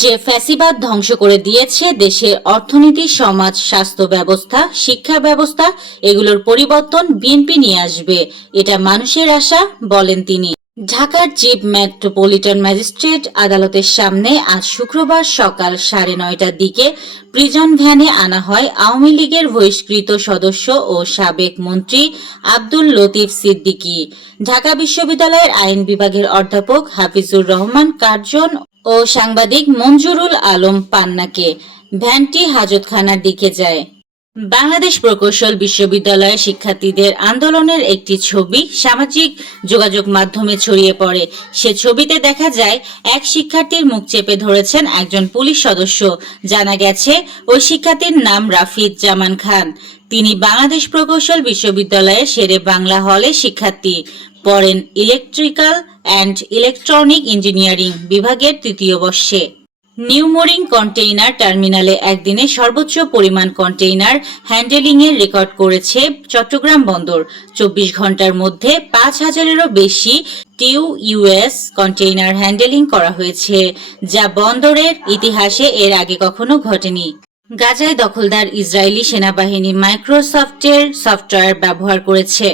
যে ফ্যাসিবাদ ধ্বংস করে দিয়েছে দেশের অর্থনীতি, সমাজ, স্বাস্থ্য ব্যবস্থা, শিক্ষা ব্যবস্থা, এগুলোর পরিবর্তন বিএনপি নিয়ে আসবে, এটা মানুষের আশা, বলেন তিনি। ঢাকার চিফ মেট্রোপলিটন ম্যাজিস্ট্রেট আদালতের সামনে আজ শুক্রবার সকাল 9:30টার দিকে প্রিজন ভ্যানে আনা হয় আওয়ামী লীগের বহিষ্কৃত সদস্য ও সাবেক মন্ত্রী আব্দুল লতিফ সিদ্দিকী, ঢাকা বিশ্ববিদ্যালয়ের আইন বিভাগের অধ্যাপক হাফিজুর রহমান কার্জন ও সাংবাদিক মঞ্জুরুল আলম পান্নাকে। ভ্যানটি হাজতখানার দিকে যায়। বাংলাদেশ প্রকৌশল বিশ্ববিদ্যালয়ের শিক্ষার্থীদের আন্দোলনের একটি ছবি সামাজিক যোগাযোগ মাধ্যমে ছড়িয়ে পড়ে। সে ছবিতে দেখা যায় এক শিক্ষার্থীর মুখ চেপে ধরেছেন একজন পুলিশ সদস্য। জানা গেছে ওই শিক্ষার্থীর নাম রাফিদ জামান খান। তিনি বাংলাদেশ প্রকৌশল বিশ্ববিদ্যালয়ের শেরে বাংলা হলে শিক্ষার্থী, পড়েন ইলেকট্রিক্যাল অ্যান্ড ইলেকট্রনিক ইঞ্জিনিয়ারিং বিভাগের তৃতীয় বর্ষে। নিউ মোরিং কন্টেইনার টার্মিনালে একদিনে সর্বোচ্চ পরিমাণ কন্টেইনার হ্যান্ডেলিংয়ের রেকর্ড করেছে চট্টগ্রাম বন্দর। 24 ঘন্টার মধ্যে 5,000-এরও বেশি TEU কন্টেইনার হ্যান্ডেলিং করা হয়েছে, যা বন্দরের ইতিহাসে এর আগে কখনো ঘটেনি। গাজায় দখলদার ইসরায়েলি সেনাবাহিনী মাইক্রোসফটের সফটওয়্যার ব্যবহার করেছে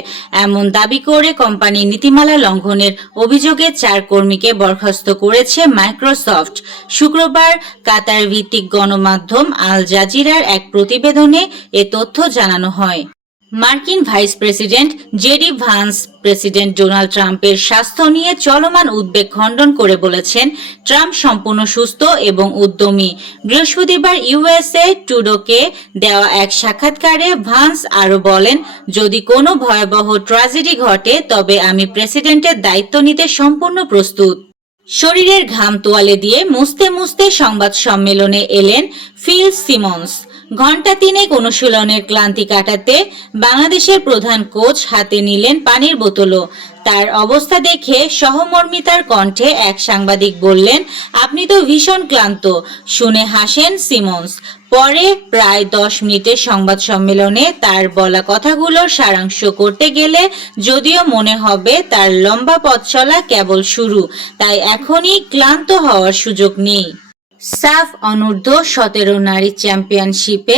এমন দাবি করে কোম্পানির নীতিমালা লঙ্ঘনের অভিযোগে 4 কর্মীকে বরখাস্ত করেছে মাইক্রোসফট। শুক্রবার কাতার ভিত্তিক গণমাধ্যম আল জাজিরার এক প্রতিবেদনে এ তথ্য জানানো হয়। মার্কিন vice president JD Vance president Donald ট্রাম্পের স্বাস্থ্য নিয়ে চলমান উদ্বেগ খণ্ডন করে বলেছেন, ট্রাম্প সম্পূর্ণ সুস্থ এবং উদ্যমী। বৃহস্পতিবার ইউএসএ টুডোকে দেওয়া এক সাক্ষাৎকারে ভান্স আরও বলেন, যদি কোনো ভয়াবহ ট্র্যাজেডি ঘটে তবে আমি প্রেসিডেন্টের দায়িত্ব নিতে সম্পূর্ণ প্রস্তুত। শরীরের ঘাম তোয়ালে দিয়ে মুছতে মুছতে সংবাদ সম্মেলনে এলেন ফিল সিমন্স। ঘণ্টা 3 অনুশীলনের ক্লান্তি কাটাতে বাংলাদেশের প্রধান কোচ হাতে নিলেন পানির বোতলও। তার অবস্থা দেখে সহমর্মিতার কণ্ঠে এক সাংবাদিক বললেন, আপনি তো ভীষণ ক্লান্ত। শুনে হাসেন সিমন্স। পরে প্রায় 10 মিনিটের সংবাদ সম্মেলনে তার বলা কথাগুলোর সারাংশ করতে গেলে যদিও মনে হবে তার লম্বা পথ চলা কেবল শুরু, তাই এখনই ক্লান্ত হওয়ার সুযোগ নেই। সাফ অনূর্ধ্ব 17 নারী চ্যাম্পিয়নশিপে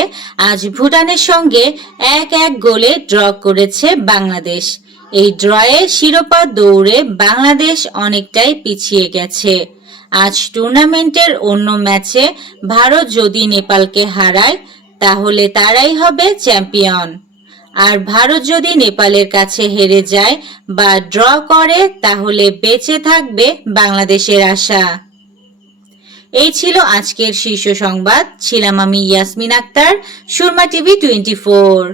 আজ ভুটানের সঙ্গে 1-1 গোলে ড্র করেছে বাংলাদেশ। এই ড্রয়ে শিরোপা দৌড়ে বাংলাদেশ অনেকটাই পিছিয়ে গেছে। আজ টুর্নামেন্টের অন্য ম্যাচে ভারত যদি নেপালকে হারায় তাহলে তারাই হবে চ্যাম্পিয়ন, আর ভারত যদি নেপালের কাছে হেরে যায় বা ড্র করে তাহলে বেঁচে থাকবে বাংলাদেশের আশা। এই ছিল আজকের শীর্ষ সংবাদ। ছিলাম আমি ইয়াসমিন আক্তার, সুরমা টিভি 24।